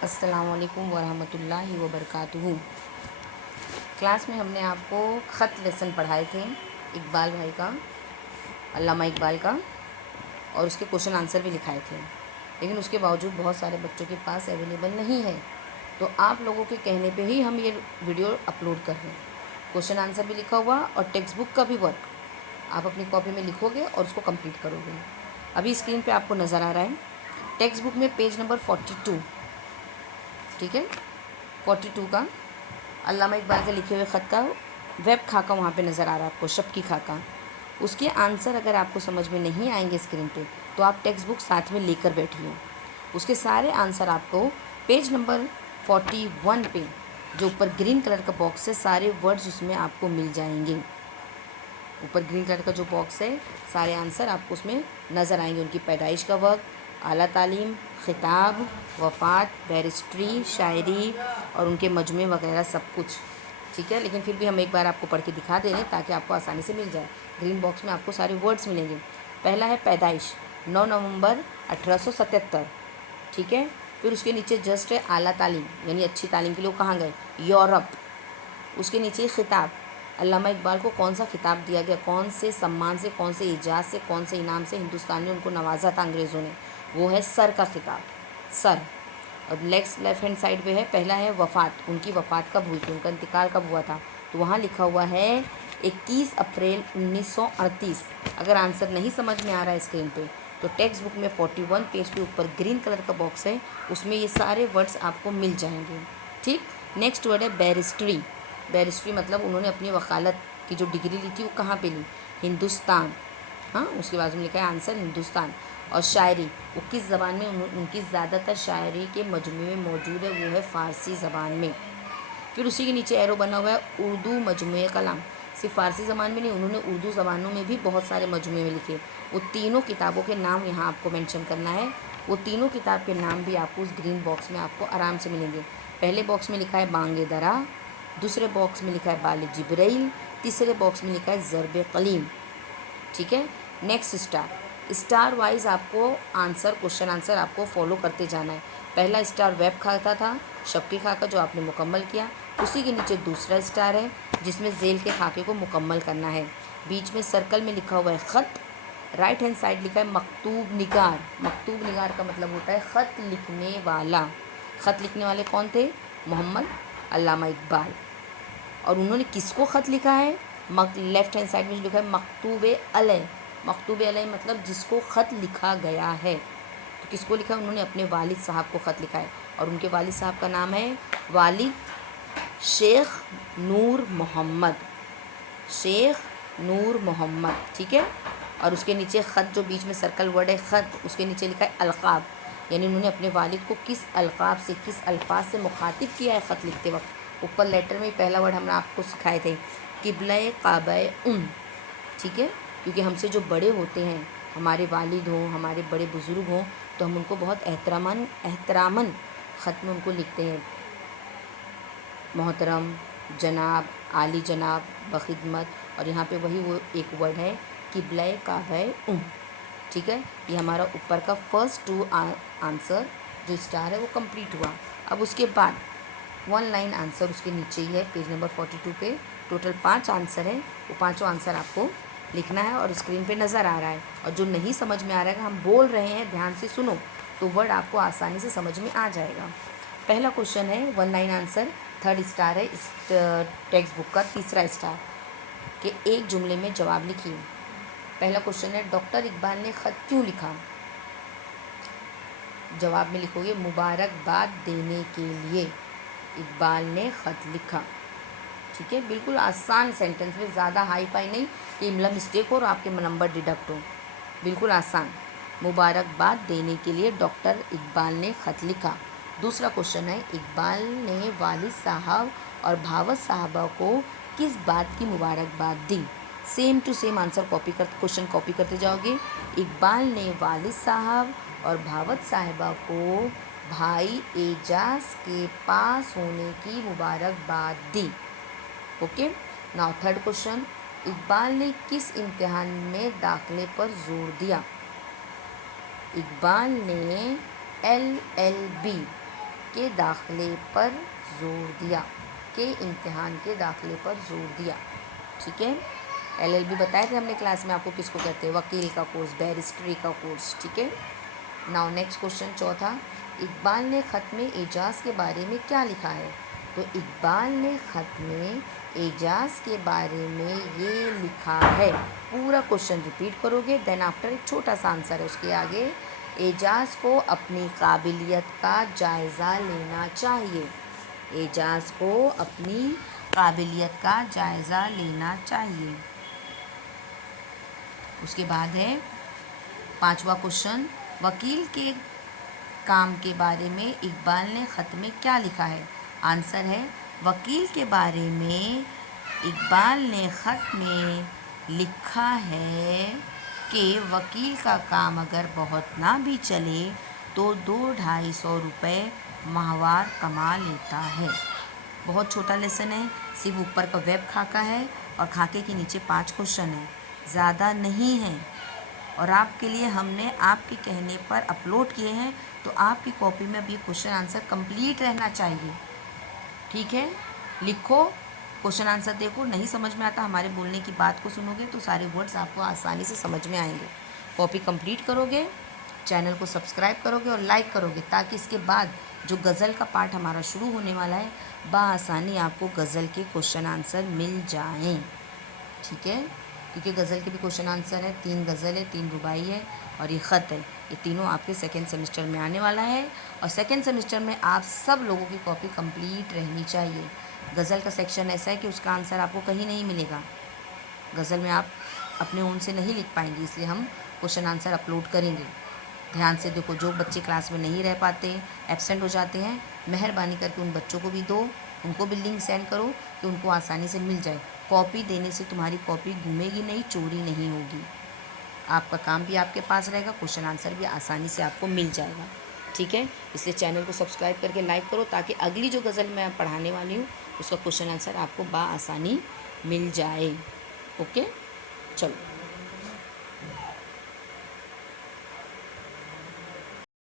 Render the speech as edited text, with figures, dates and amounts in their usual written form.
अस्सलामुअलैकुम वरहमतुल्लाहि वबरकातुहू। क्लास में हमने आपको ख़त लेसन पढ़ाए थे इकबाल भाई का, अल्लामा इकबाल का, और उसके क्वेश्चन आंसर भी लिखाए थे। लेकिन उसके बावजूद बहुत सारे बच्चों के पास अवेलेबल नहीं है, तो आप लोगों के कहने पे ही हम ये वीडियो अपलोड कर रहे हैं। क्वेश्चन आंसर भी लिखा हुआ और टेक्स्ट बुक का भी वर्क आप अपनी कॉपी में लिखोगे और उसको कंप्लीट करोगे। अभी स्क्रीन पे आपको नज़र आ रहा है टेक्स्ट बुक में पेज नंबर 42, ठीक है, 42 का अल्लामा इकबाल के लिखे हुए ख़त का वेब खाका वहाँ पे नज़र आ रहा है आपको, शबकी खाका। उसके आंसर अगर आपको समझ में नहीं आएंगे स्क्रीन पे, तो आप टेक्स्ट बुक साथ में लेकर बैठिए। उसके सारे आंसर आपको पेज नंबर 41 पे, जो ऊपर ग्रीन कलर का बॉक्स है, सारे वर्ड्स उसमें आपको मिल जाएंगे। ऊपर ग्रीन कलर का जो बॉक्स है, सारे आंसर आपको उसमें नज़र आएंगे। उनकी पैदाइश का वक्त, आला तालीम, ख़िताब, वफ़ात, बैरिस्ट्री, शायरी और उनके मजमे वगैरह सब कुछ, ठीक है। लेकिन फिर भी हम एक बार आपको पढ़ के दिखा दे रहे हैं ताकि आपको आसानी से मिल जाए। ग्रीन बॉक्स में आपको सारे वर्ड्स मिलेंगे। पहला है पैदाइश 9 नवंबर 1877, ठीक है। फिर उसके नीचे जस्ट है आला तालीम, यानी अच्छी तालीम के लिए कहाँ गए, यूरोप। उसके नीचे ख़िताब, अल्लामा इकबाल को कौन सा खिताब दिया गया, कौन से सम्मान से, कौन से एजाज़ से, कौन से इनाम से हिंदुस्तान ने उनको नवाजा था अंग्रेज़ों ने, वो है सर का खिताब, सर। और लेफ्ट हैंड साइड पे है, पहला है वफ़ात, उनकी वफ़ात कब हुई थी, उनका इंतकाल कब हुआ था, तो वहाँ लिखा हुआ है 21 अप्रैल 1938। अगर आंसर नहीं समझ में आ रहा है स्क्रीन पे, तो टेक्स्ट बुक में 41 पेज के ऊपर ग्रीन कलर का बॉक्स है, उसमें ये सारे वर्ड्स आपको मिल जाएंगे, ठीक। नेक्स्ट वर्ड है बैरिस्ट्री। बैरिस्ट्री मतलब उन्होंने अपनी वकालत की जो डिग्री ली थी वो कहाँ पे ली, हिंदुस्तान, हाँ, उसके बाद में लिखा है आंसर हिंदुस्तान। और शायरी, वो किस ज़बान में, उनकी ज़्यादातर शायरी के मजमूए में मौजूद है, वो है फ़ारसी ज़बान में। फिर उसी के नीचे एरो बना हुआ है उर्दू मजमूए कलाम, सिर्फ फ़ारसी ज़बान में नहीं, उन्होंने उर्दू ज़बानों में भी बहुत सारे मजमूए में लिखे। वो तीनों किताबों के नाम यहाँ आपको मेंशन करना है। वो तीनों किताब के नाम भी आपको उस ग्रीन बॉक्स में आपको आराम से मिलेंगे। पहले बॉक्स में लिखा है बांगे दरा, दूसरे बॉक्स में लिखा है बाल जिब्राइल, तीसरे बॉक्स में लिखा है ज़रब कलीम, ठीक है। नेक्स्ट स्टार वाइज आपको आंसर, क्वेश्चन आंसर आपको फॉलो करते जाना है। पहला स्टार वेब खाता था, शबकी खाका, जो आपने मुकम्मल किया। उसी के नीचे दूसरा स्टार है जिसमें जेल के खाके को मुकम्मल करना है। बीच में सर्कल में लिखा हुआ है ख़त, राइट हैंड साइड लिखा है मकतूब निगार। मकतूब निगार का मतलब होता है ख़त लिखने वाला। ख़त लिखने वाले कौन थे, मोहम्मद अल्लामा इकबाल। और उन्होंने किसको ख़त लिखा है, लेफ़्ट हैंड साइड में लिखा है मकतूब अलैह। मकतूब अलैह मतलब जिसको ख़त लिखा गया है, तो किसको लिखा है, उन्होंने अपने वालिद साहब को ख़त लिखा है। और उनके वालिद साहब का नाम है वालिद शेख नूर मोहम्मद, शेख नूर मोहम्मद, ठीक है। और उसके नीचे ख़त, जो बीच में सर्कल वर्ड है ख़त, उसके नीचे लिखा है अलक़ाब, यानी उन्होंने अपने वालिद को किस अलक़ाब से, किस अल्फाज से मुखातिब किया है ख़त लिखते वक्त। ऊपर लेटर में पहला वर्ड हमने आपको सिखाए थे क़िबला काबा ठीक है। क्योंकि हमसे जो बड़े होते हैं, हमारे वालिद हों, हमारे बड़े बुज़ुर्ग हों, तो हम उनको बहुत एहतरामन ख़त में उनको लिखते हैं, मोहतरम, जनाब, आली जनाब, बखिदमत। और यहाँ पे वही वो एक वर्ड है क़िबला काबा, ठीक है। ये हमारा ऊपर का फर्स्ट 2 आंसर जो स्टार है वो कंप्लीट हुआ। अब उसके बाद 1 लाइन आंसर उसके नीचे ही है, पेज नंबर 42 पे टोटल 5 आंसर है। वो पाँचों आंसर आपको लिखना है और स्क्रीन पे नज़र आ रहा है। और जो नहीं समझ में आ रहा है, हम बोल रहे हैं ध्यान से सुनो, तो वर्ड आपको आसानी से समझ में आ जाएगा। पहला क्वेश्चन है 1 लाइन आंसर, 3rd स्टार है इस टेक्स्ट बुक का, तीसरा स्टार के एक जुमले में जवाब लिखिए। पहला क्वेश्चन है डॉक्टर इकबाल ने ख़त क्यों लिखा, जवाब में लिखोगे मुबारकबाद देने के लिए इकबाल ने ख़त लिखा, ठीक है। बिल्कुल आसान सेंटेंस में, ज़्यादा हाई फाई नहीं कि इमला मिस्टेक हो और आपके नंबर डिडक्ट हो, बिल्कुल आसान। मुबारकबाद देने के लिए डॉक्टर इकबाल ने ख़त लिखा। दूसरा क्वेश्चन है इकबाल ने वालिद साहब और भावत साहबा को किस बात की मुबारकबाद दी। Same to same answer question copy करते जाओगे। इकबाल ने वालिद साहब और भावत साहिबा को भाई एजाज के पास होने की मुबारकबाद दी, okay. Now 3rd question, Iqbal ने किस इम्तिहान में दाखिले पर जोर दिया। इकबाल ने LLB के दाखिले पर जोर दिया, के इम्तिहान के दाखिले पर जोर दिया। ठीक है, LLB बताए थे हमने क्लास में आपको किसको कहते हैं, वकील का कोर्स, बैरिस्ट्री का कोर्स। ठीक है, नाउ नेक्स्ट क्वेश्चन चौथा, इकबाल ने ख़त में एजाज़ के बारे में क्या लिखा है। तो इकबाल ने ख़त में एजाज़ के बारे में ये लिखा है, पूरा क्वेश्चन रिपीट करोगे, देन आफ्टर एक छोटा सा आंसर है उसके आगे। एजाज़ को अपनी काबिलियत का जायज़ा लेना चाहिए, एजाज़ को अपनी काबिलियत का जायज़ा लेना चाहिए। उसके बाद है पांचवा क्वेश्चन, वकील के काम के बारे में इकबाल ने ख़त में क्या लिखा है। आंसर है, वकील के बारे में इकबाल ने ख़त में लिखा है कि वकील का काम अगर बहुत ना भी चले तो 200-250 रुपये माहवार कमा लेता है। बहुत छोटा लेसन है, सिर्फ ऊपर का वेब खाका है और खाके के नीचे 5 क्वेश्चन है, ज़्यादा नहीं है। और आपके लिए हमने आपके कहने पर अपलोड किए हैं, तो आपकी कॉपी में अब ये क्वेश्चन आंसर कंप्लीट रहना चाहिए। ठीक है, लिखो, क्वेश्चन आंसर देखो, नहीं समझ में आता हमारे बोलने की बात को सुनोगे तो सारे वर्ड्स आपको आसानी से समझ में आएंगे। कॉपी कंप्लीट करोगे, चैनल को सब्सक्राइब करोगे और लाइक करोगे, ताकि इसके बाद जो गज़ल का पार्ट हमारा शुरू होने वाला है बआसानी आपको गज़ल के क्वेश्चन आंसर मिल जाएं। ठीक है, क्योंकि गज़ल के भी क्वेश्चन आंसर है, 3 गज़ल है, 3 रुबाई है और ये ख़त है, ये तीनों आपके सेकेंड सेमेस्टर में आने वाला है। और सेकेंड सेमेस्टर में आप सब लोगों की कॉपी कंप्लीट रहनी चाहिए। गज़ल का सेक्शन ऐसा है कि उसका आंसर आपको कहीं नहीं मिलेगा, गज़ल में आप अपने ओन से नहीं लिख पाएंगे, इसलिए हम क्वेश्चन आंसर अपलोड करेंगे। ध्यान से देखो, जो बच्चे क्लास में नहीं रह पाते, एब्सेंट हो जाते हैं, मेहरबानी करके उन बच्चों को भी दो, उनको भी लिंक सेंड करो कि उनको आसानी से मिल जाए। कॉपी देने से तुम्हारी कॉपी घूमेगी नहीं, चोरी नहीं होगी, आपका काम भी आपके पास रहेगा, क्वेश्चन आंसर भी आसानी से आपको मिल जाएगा। ठीक है, इसलिए चैनल को सब्सक्राइब करके लाइक करो, ताकि अगली जो गज़ल मैं पढ़ाने वाली हूँ उसका क्वेश्चन आंसर आपको बआसानी मिल जाए। ओके, चलो।